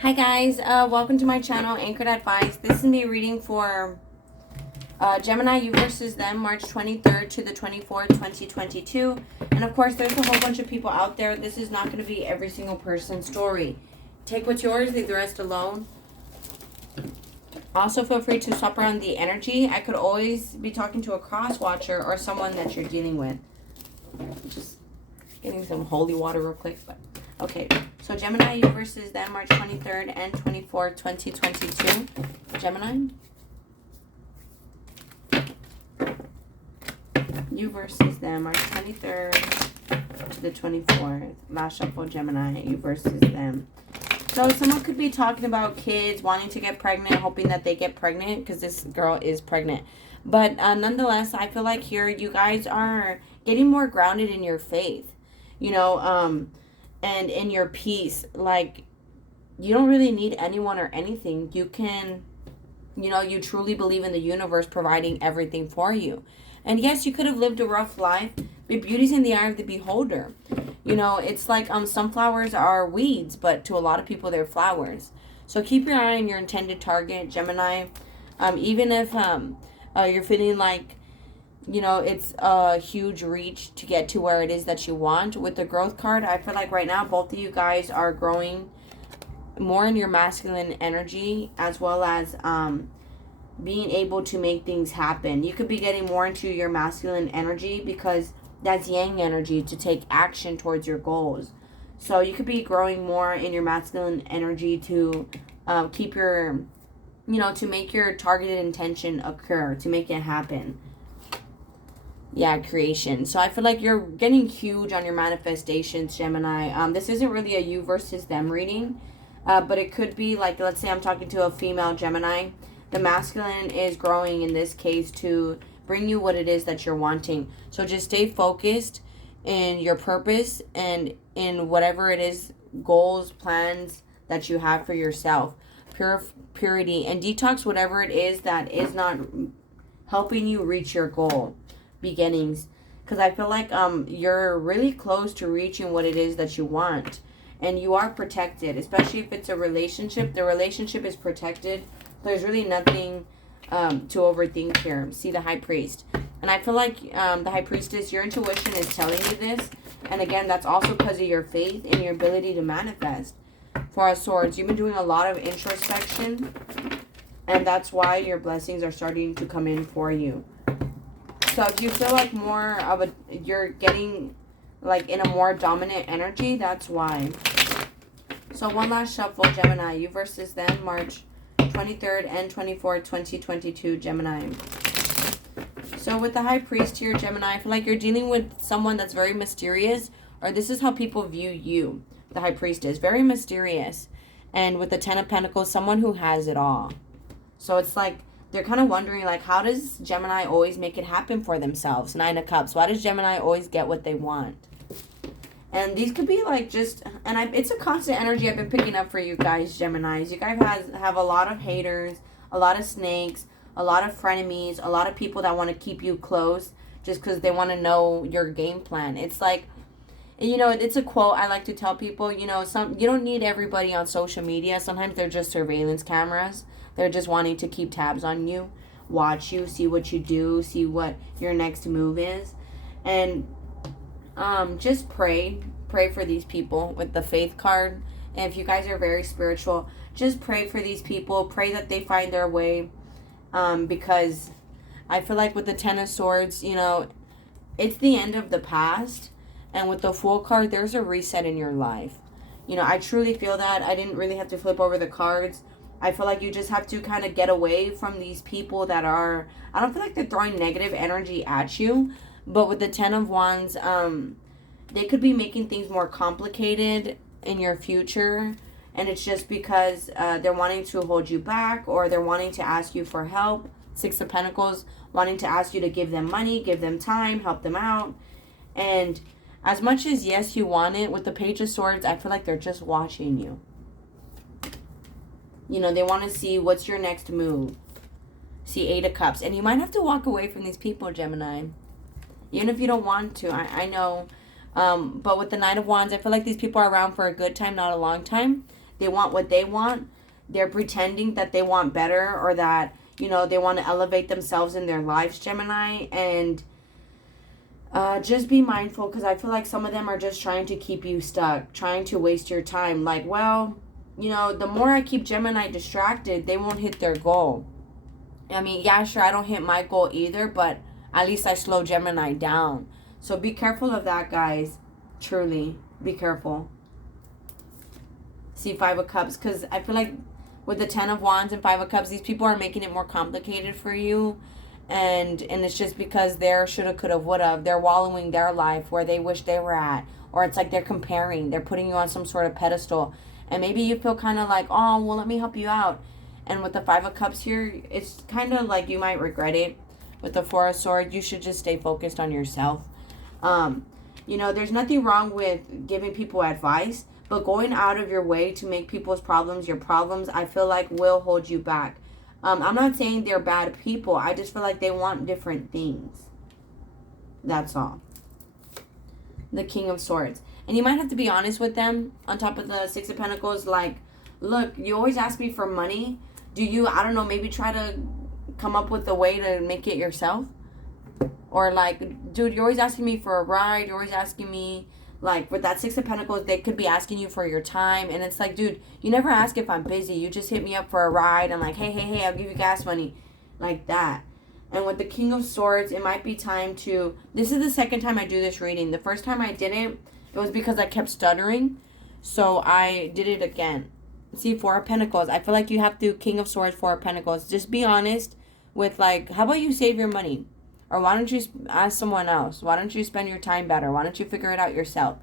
Hi guys, welcome to my channel, Anchored Advice. This is me reading for Gemini, you versus them, March 23rd to the 24th, 2022. And of course, there's a whole bunch of people out there. This is not going to be every single person's story. Take what's yours, leave the rest alone. Also, feel free to swap around the energy. I could always be talking to a cross watcher or someone that you're dealing with. Just getting some holy water real quick, but okay. So Gemini, you versus them, March 23rd and 24th, 2022. Gemini. You versus them, March 23rd to the 24th. Last shuffle, Gemini, you versus them. So someone could be talking about kids wanting to get pregnant, hoping that they get pregnant because this girl is pregnant. But nonetheless, I feel like here you guys are getting more grounded in your faith, and in your peace. Like, you don't really need anyone or anything. You can, you truly believe in the universe providing everything for you. And yes, you could have lived a rough life, but beauty's in the eye of the beholder. It's like sunflowers are weeds, but to a lot of people, they're flowers. So keep your eye on your intended target, Gemini. Even if you're feeling like, it's a huge reach to get to where it is that you want. With the growth card, I feel like right now, both of you guys are growing more in your masculine energy, as well as being able to make things happen. You could be getting more into your masculine energy because that's yang energy to take action towards your goals. So you could be growing more in your masculine energy to keep your, to make your targeted intention occur, to make it happen. Yeah, creation. So I feel like you're getting huge on your manifestations, Gemini. This isn't really a you versus them reading, but it could be like, let's say I'm talking to a female Gemini. The masculine is growing in this case to bring you what it is that you're wanting. So just stay focused in your purpose and in whatever it is, goals, plans that you have for yourself. Purity and detox whatever it is that is not helping you reach your goal. Beginnings. Because I feel like you're really close to reaching what it is that you want. And you are protected. Especially if it's a relationship. The relationship is protected. There's really nothing to overthink here. See the High Priest. And I feel like the High Priestess, your intuition is telling you this. And again, that's also because of your faith and your ability to manifest. Four of Swords, you've been doing a lot of introspection. And that's why your blessings are starting to come in for you. So if you feel like you're getting like in a more dominant energy, that's why. So one last shuffle, Gemini, you versus them, March 23rd and 24th, 2022, Gemini. So with the High Priest here, Gemini, I feel like you're dealing with someone that's very mysterious, or this is how people view you. The High Priest is very mysterious. And with the Ten of Pentacles, someone who has it all. So it's like, they're kind of wondering, like, how does Gemini always make it happen for themselves? Nine of Cups. Why does Gemini always get what they want? And these could be like just, and it's a constant energy I've been picking up for you guys, Geminis. You guys have a lot of haters, a lot of snakes, a lot of frenemies, a lot of people that want to keep you close just because they want to know your game plan. It's like, it's a quote I like to tell people, you don't need everybody on social media. Sometimes they're just surveillance cameras. They're just wanting to keep tabs on you, watch you, see what you do, see what your next move is. And just pray for these people with the Faith card. And if you guys are very spiritual, just pray for these people. Pray that they find their way. Because I feel like with the Ten of Swords, it's the end of the past. And with the Fool card, there's a reset in your life. I truly feel that. I didn't really have to flip over the cards. I feel like you just have to kind of get away from these people that are, I don't feel like they're throwing negative energy at you, but with the Ten of Wands, they could be making things more complicated in your future, and it's just because they're wanting to hold you back, or they're wanting to ask you for help. Six of Pentacles, wanting to ask you to give them money, give them time, help them out. And as much as, yes, you want it, with the Page of Swords, I feel like they're just watching you. They want to see what's your next move. See, Eight of Cups. And you might have to walk away from these people, Gemini. Even if you don't want to. I know. But with the Knight of Wands, I feel like these people are around for a good time, not a long time. they want what they want. They're pretending that they want better, or that, you know, they want to elevate themselves in their lives, Gemini. And just be mindful, because I feel like some of them are just trying to keep you stuck, trying to waste your time. Like, well, you know, the more I keep Gemini distracted, they won't hit their goal. I mean, yeah, sure, I don't hit my goal either, but at least I slow Gemini down. So be careful of that, guys. Truly, be careful. See, Five of Cups, because I feel like with the Ten of Wands and Five of Cups, these people are making it more complicated for you. And it's just because they're shoulda, coulda, woulda. They're wallowing their life where they wish they were at. Or it's like they're comparing. They're putting you on some sort of pedestal. And maybe you feel kind of like, oh, well, let me help you out. And with the Five of Cups here, it's kind of like you might regret it. With the Four of Swords, you should just stay focused on yourself. You know, there's nothing wrong with giving people advice, but going out of your way to make people's problems your problems, I feel like will hold you back. I'm not saying they're bad people. I just feel like they want different things. That's all. The King of Swords. And you might have to be honest with them on top of the Six of Pentacles. Like, look, you always ask me for money. Do you, I don't know, maybe try to come up with a way to make it yourself? Or like, dude, you're always asking me for a ride. You're always asking me, like, with that Six of Pentacles, they could be asking you for your time. And it's like, dude, you never ask if I'm busy. You just hit me up for a ride. I'm like, hey, I'll give you gas money. Like that. And with the King of Swords, it might be time to... This is the second time I do this reading. The first time I didn't, it was because I kept stuttering. So I did it again. See, Four of Pentacles. I feel like you have to... King of Swords, Four of Pentacles. Just be honest with, like, how about you save your money? Or why don't you ask someone else? Why don't you spend your time better? Why don't you figure it out yourself?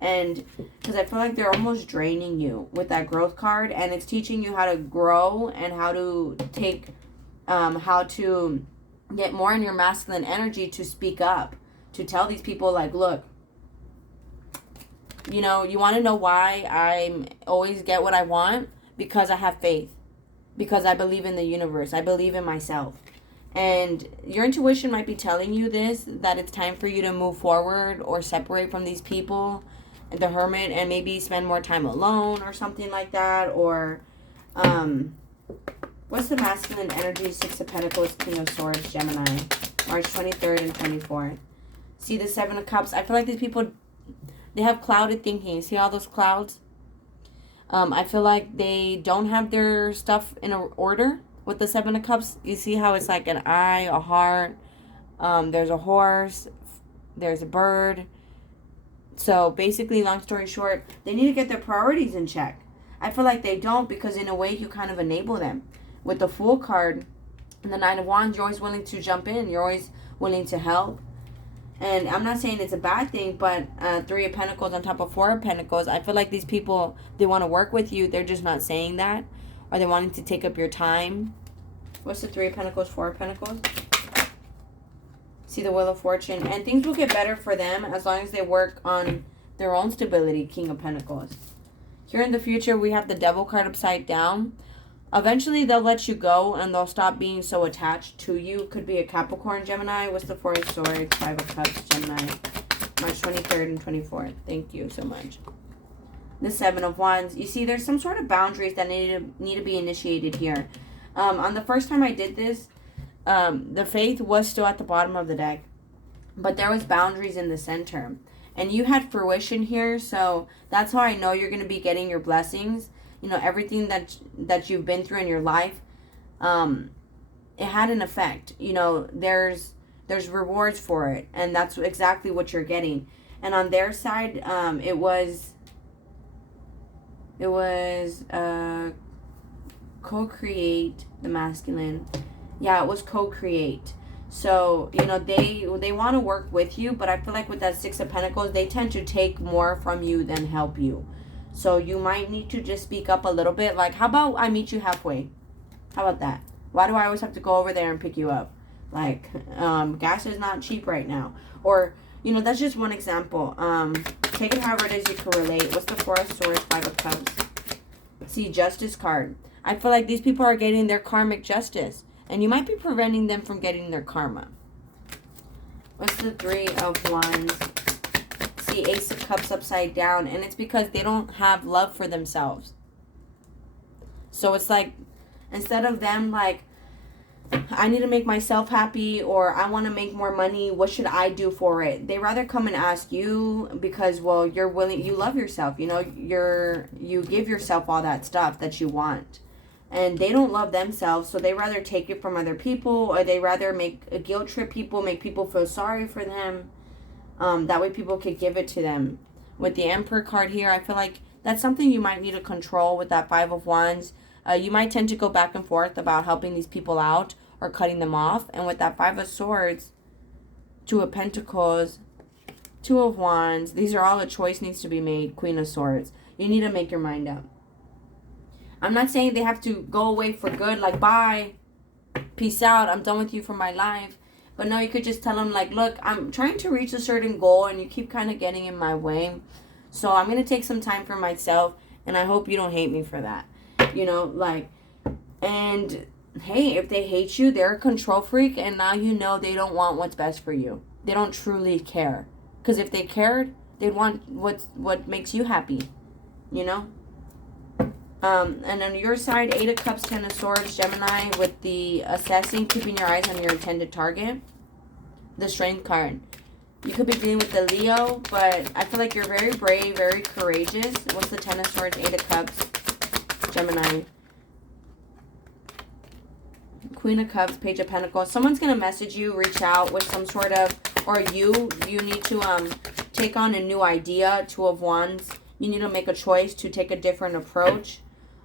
And because I feel like they're almost draining you with that growth card. And it's teaching you how to grow and how to take... how to get more in your masculine energy to speak up. To tell these people, like, look... You know, you want to know why I always get what I want? Because I have faith. Because I believe in the universe. I believe in myself. And your intuition might be telling you this, that it's time for you to move forward or separate from these people, the Hermit, and maybe spend more time alone or something like that. Or, what's the masculine energy? Six of Pentacles, King of Swords, Gemini, March 23rd and 24th. See the Seven of Cups? I feel like these people, they have clouded thinking. See all those clouds? I feel like they don't have their stuff in order. With the Seven of Cups, you see how it's like an eye, a heart, there's a horse, there's a bird. So basically, long story short, they need to get their priorities in check. I feel like they don't, because in a way you kind of enable them. With the Fool card and the Nine of Wands, you're always willing to jump in. You're always willing to help. And I'm not saying it's a bad thing, but Three of Pentacles on top of Four of Pentacles, I feel like these people, they want to work with you. They're just not saying that. Or they wanting to take up your time. What's the Three of Pentacles, Four of Pentacles? See the Wheel of Fortune. And things will get better for them as long as they work on their own stability, King of Pentacles. Here in the future, we have the Devil card upside down. Eventually, they'll let you go and they'll stop being so attached to you. Could be a Capricorn, Gemini. What's the Four of Swords, Five of Cups, Gemini? March 23rd and 24th. Thank you so much. The Seven of Wands. You see, there's some sort of boundaries that need to be initiated here. On the first time I did this, the Faith was still at the bottom of the deck. But there was boundaries in the center. And you had fruition here, so that's how I know you're going to be getting your blessings. You know, everything that you've been through in your life, it had an effect. You know, there's rewards for it. And that's exactly what you're getting. And on their side, it was co-create, the masculine. Yeah, it was co-create. So, you know, they want to work with you, but I feel like with that Six of Pentacles, they tend to take more from you than help you. So you might need to just speak up a little bit. Like, how about I meet you halfway? How about that? Why do I always have to go over there and pick you up? Like, gas is not cheap right now. Or, you know, that's just one example. Take it however it is you can relate. What's the Four of Swords, Five of Cups? See, Justice card. I feel like these people are getting their karmic justice. And you might be preventing them from getting their karma. What's the Three of Wands? See, Ace of Cups upside down. And it's because they don't have love for themselves. So it's like, instead of them like, I need to make myself happy, or I want to make more money, what should I do for it? They rather come and ask you because, well, you're willing, you love yourself, you know, you give yourself all that stuff that you want. And they don't love themselves, so they rather take it from other people, or they rather make a guilt trip people, make people feel sorry for them. That way people could give it to them. With the Emperor card here, I feel like that's something you might need to control with that Five of Wands. You might tend to go back and forth about helping these people out or cutting them off. And with that Five of Swords, Two of Pentacles, Two of Wands, these are all a choice needs to be made. Queen of Swords. You need to make your mind up. I'm not saying they have to go away for good, like, bye, peace out, I'm done with you for my life. But no, you could just tell them, like, look, I'm trying to reach a certain goal and you keep kind of getting in my way. So I'm going to take some time for myself, and I hope you don't hate me for that. You know, like, and hey, if they hate you, they're a control freak, and now you know they don't want what's best for you. They don't truly care. Because if they cared, they'd want what makes you happy, you know? And on your side, Eight of Cups, Ten of Swords, Gemini, with the assessing, keeping your eyes on your intended target. The Strength card. You could be dealing with the Leo, but I feel like you're very brave, very courageous. What's the Ten of Swords, Eight of Cups, Gemini? Queen of Cups, Page of Pentacles. Someone's going to message you, reach out with some sort of, or you need to take on a new idea. Two of Wands. You need to make a choice to take a different approach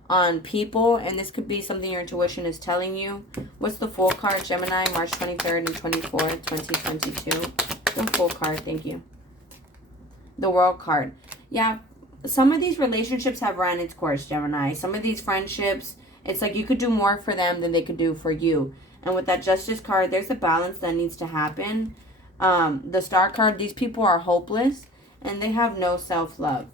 on people, and this could be something your intuition is telling you. What's the Fool card, Gemini, March 23rd and 24th, 2022? The Fool card, thank you. The World card. Yeah, some of these relationships have ran its course, Gemini. Some of these friendships, it's like you could do more for them than they could do for you. And with that Justice card, there's a balance that needs to happen. The Star card, these people are hopeless, and they have no self-love.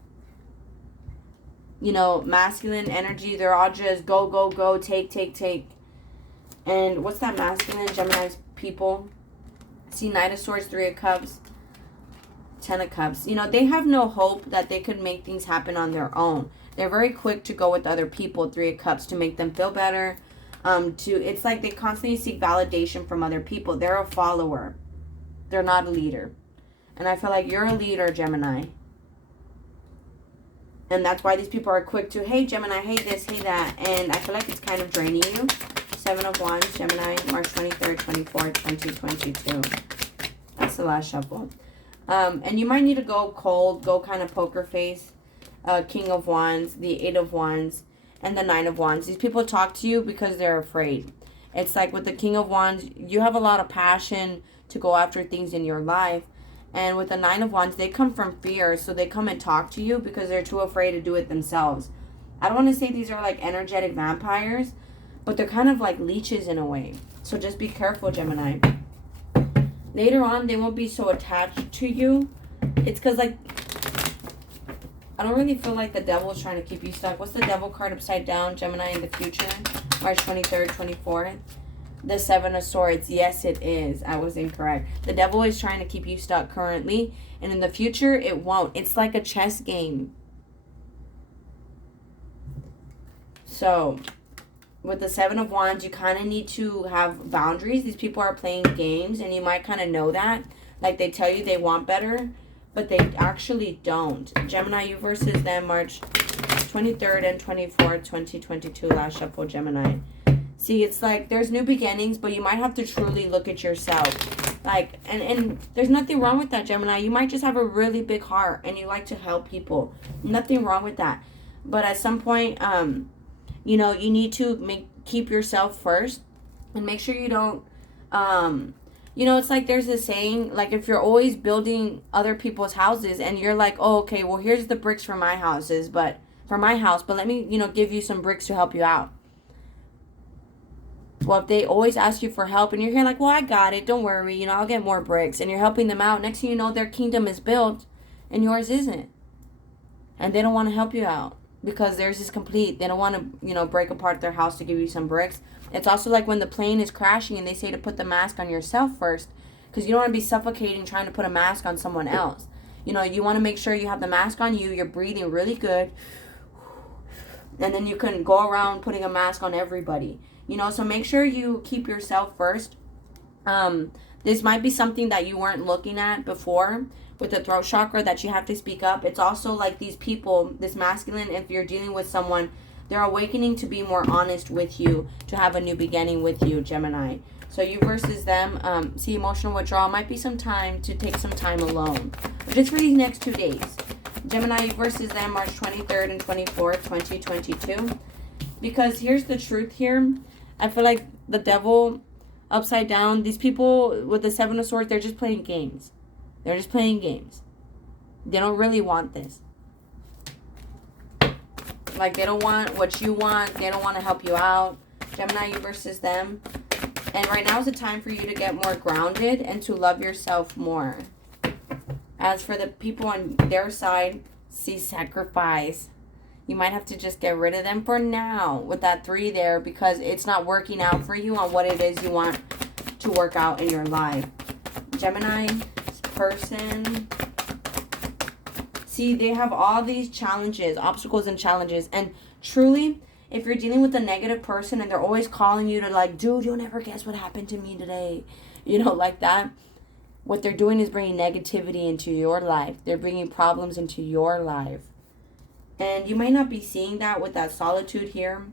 You know, masculine energy, they're all just go, go, go, take, take, take. And what's that masculine, Gemini's people? See, Knight of Swords, Three of Cups, Ten of Cups. You know, they have no hope that they could make things happen on their own. They're very quick to go with other people, Three of Cups, to make them feel better. It's like they constantly seek validation from other people. They're a follower. They're not a leader. And I feel like you're a leader, Gemini. And that's why these people are quick to, hey, Gemini, hey this, hey that. And I feel like it's kind of draining you. Seven of Wands, Gemini, March 23rd, 24th, 2022. That's the last shuffle. And you might need to go cold, go kind of poker face. King of Wands, the Eight of Wands, and the Nine of Wands. These people talk to you because they're afraid. It's like with the King of Wands, you have a lot of passion to go after things in your life. And with the Nine of Wands, they come from fear, so they come and talk to you because they're too afraid to do it themselves. I don't want to say these are like energetic vampires, but they're kind of like leeches in a way. So just be careful, Gemini. Later on, they won't be so attached to you. It's because, like, I don't really feel like the devil is trying to keep you stuck. What's the Devil card upside down, Gemini, in the future? March 23rd, 24th. The Seven of Swords. Yes, it is. I was incorrect. The devil is trying to keep you stuck currently. And in the future, it won't. It's like a chess game. So, with the Seven of Wands, you kind of need to have boundaries. These people are playing games, and you might kind of know that. Like, they tell you they want better, but they actually don't. Gemini, you versus them, March 23rd and 24th, 2022. Last shuffle, Gemini. See, it's like there's new beginnings, but you might have to truly look at yourself. Like, and there's nothing wrong with that, Gemini. You might just have a really big heart and you like to help people. Nothing wrong with that. But at some point, you know, you need to keep yourself first and make sure you don't, you know, it's like there's a saying, like if you're always building other people's houses and you're like, oh, okay, well, here's the bricks for my house, but let me, you know, give you some bricks to help you out. Well, if they always ask you for help and you're here like, well, I got it, don't worry, you know, I'll get more bricks. And you're helping them out. Next thing you know, their kingdom is built and yours isn't. And they don't want to help you out because theirs is complete. They don't want to, you know, break apart their house to give you some bricks. It's also like when the plane is crashing and they say to put the mask on yourself first because you don't want to be suffocating trying to put a mask on someone else. You know, you want to make sure you have the mask on you. You're breathing really good. And then you can go around putting a mask on everybody. You know, so make sure you keep yourself first. This might be something that you weren't looking at before with the throat chakra, that you have to speak up. It's also like these people, this masculine, if you're dealing with someone, they're awakening to be more honest with you, to have a new beginning with you, Gemini. So you versus them, see, emotional withdrawal might be some time to take some time alone. Just for these next 2 days. Gemini, you versus them March 23rd and 24th, 2022. Because here's the truth here. I feel like the devil upside down, these people with the Seven of Swords, they're just playing games. They're just playing games. They don't really want this. Like, they don't want what you want. They don't want to help you out. Gemini, you versus them. And right now is the time for you to get more grounded and to love yourself more. As for the people on their side, see, sacrifice. You might have to just get rid of them for now with that 3 there, because it's not working out for you on what it is you want to work out in your life. Gemini, person. See, they have all these challenges, obstacles and challenges. And truly, if you're dealing with a negative person and they're always calling you to like, dude, you'll never guess what happened to me today. You know, like that. What they're doing is bringing negativity into your life. They're bringing problems into your life. And you might not be seeing that with that solitude here.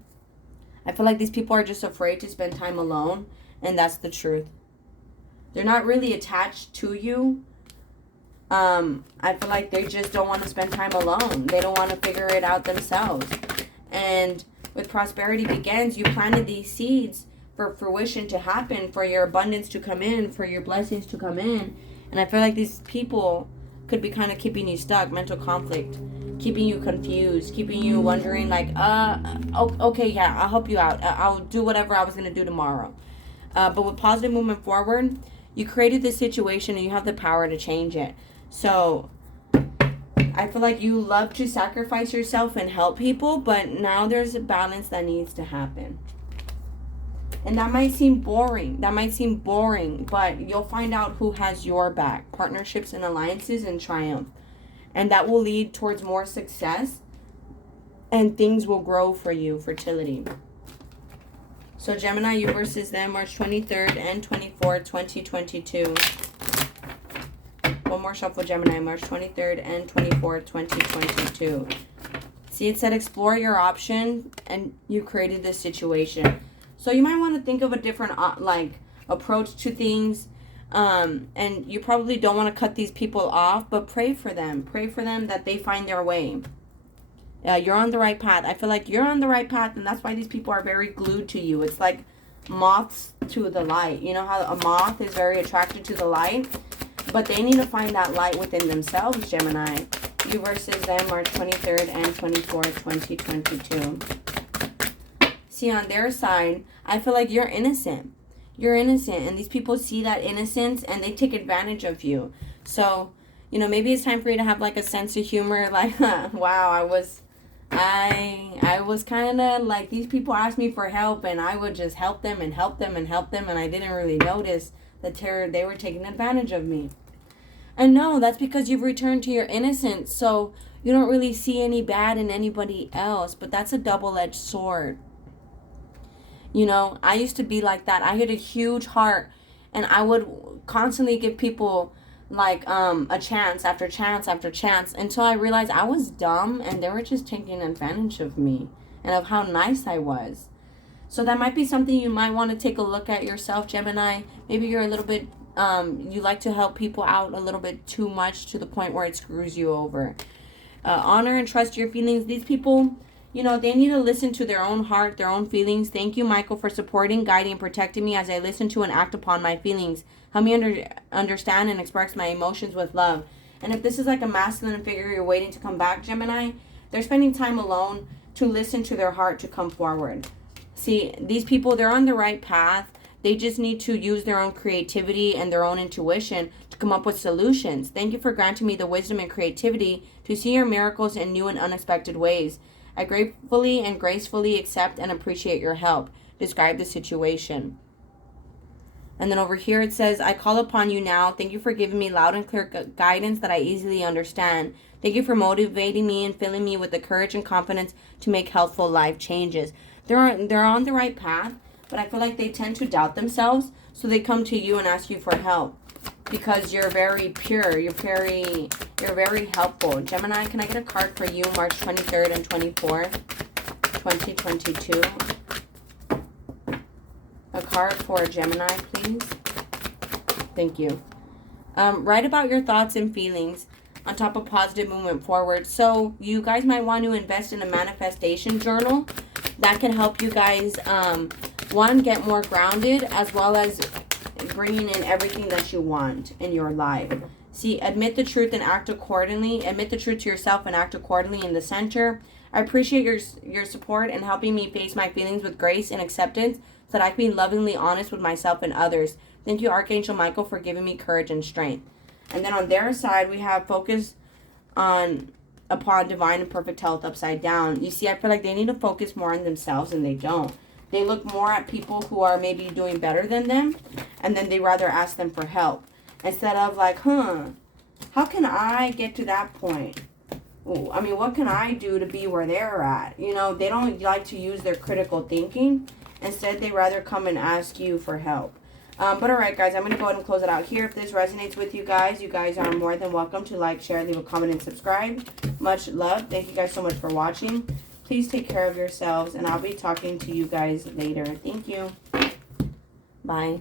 I feel like these people are just afraid to spend time alone. And that's the truth. They're not really attached to you. I feel like they just don't want to spend time alone. They don't want to figure it out themselves. And with prosperity begins, you planted these seeds for fruition to happen, for your abundance to come in, for your blessings to come in. And I feel like these people could be kind of keeping you stuck, mental conflict, keeping you confused, keeping you wondering like, okay, yeah, I'll help you out. I'll do whatever I was going to do tomorrow. But with positive movement forward, you created this situation and you have the power to change it. So I feel like you love to sacrifice yourself and help people, but now there's a balance that needs to happen. And that might seem boring. But you'll find out who has your back. Partnerships and alliances and triumph. And that will lead towards more success. And things will grow for you. Fertility. So Gemini, you versus them March 23rd and 24th, 2022. One more shuffle, Gemini, March 23rd and 24th, 2022. See, it said explore your option and you created this situation. So you might want to think of a different approach to things. And you probably don't want to cut these people off, but pray for them. Pray for them that they find their way. You're on the right path. I feel like you're on the right path, and that's why these people are very glued to you. It's like moths to the light. You know how a moth is very attracted to the light? But they need to find that light within themselves, Gemini. You versus them March 23rd and 24th, 2022. See, on their side, I feel like you're innocent. You're innocent. And these people see that innocence and they take advantage of you. So, you know, maybe it's time for you to have like a sense of humor. Like, wow, I was kind of like, these people asked me for help and I would just help them and help them and help them. And I didn't really notice that they were taking advantage of me. And no, that's because you've returned to your innocence. So you don't really see any bad in anybody else. But that's a double-edged sword. You know, I used to be like that. I had a huge heart. And I would constantly give people like a chance after chance after chance. Until I realized I was dumb. And they were just taking advantage of me. And of how nice I was. So that might be something you might want to take a look at yourself, Gemini. Maybe you're a little bit, you like to help people out a little bit too much to the point where it screws you over. Honor and trust your feelings. These people, you know, they need to listen to their own heart, their own feelings. Thank you, Michael, for supporting, guiding, and protecting me as I listen to and act upon my feelings. Help me understand and express my emotions with love. And if this is like a masculine figure you're waiting to come back, Gemini, they're spending time alone to listen to their heart to come forward. See, these people, they're on the right path. They just need to use their own creativity and their own intuition to come up with solutions. Thank you for granting me the wisdom and creativity to see your miracles in new and unexpected ways. I gratefully and gracefully accept and appreciate your help. Describe the situation. And then over here it says, I call upon you now. Thank you for giving me loud and clear guidance that I easily understand. Thank you for motivating me and filling me with the courage and confidence to make healthful life changes. They're on the right path, but I feel like they tend to doubt themselves, so they come to you and ask you for help because you're very pure. You're very helpful. Gemini, can I get a card for you March 23rd and 24th, 2022? A card for Gemini, please. Thank you. Write about your thoughts and feelings on top of positive movement forward. So you guys might want to invest in a manifestation journal that can help you guys, one, get more grounded, as well as bringing in everything that you want in your life. See, admit the truth and act accordingly. Admit the truth to yourself and act accordingly in the center. I appreciate your support and helping me face my feelings with grace and acceptance, so that I can be lovingly honest with myself and others. Thank you, Archangel Michael, for giving me courage and strength. And then on their side, we have focus upon divine and perfect health upside down. You see, I feel like they need to focus more on themselves, and they don't. They look more at people who are maybe doing better than them, and then they rather ask them for help. Instead of like, how can I get to that point? Ooh, I mean, what can I do to be where they're at? You know, they don't like to use their critical thinking. Instead, they rather come and ask you for help. But all right, guys, I'm going to go ahead and close it out here. If this resonates with you guys are more than welcome to like, share, leave a comment, and subscribe. Much love. Thank you guys so much for watching. Please take care of yourselves, and I'll be talking to you guys later. Thank you. Bye.